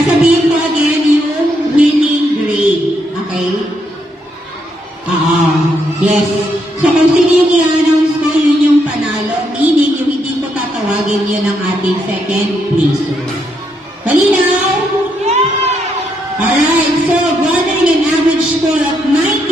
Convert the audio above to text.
Sasabihin ko again yung winning grade. Okay? Yes. So kung sino yung i-announce ko, yun yung panalo. Meaning, yung hindi ko tatawagin, yun ang ating second placer. Malinaw? Alright, so garnering an average score of 90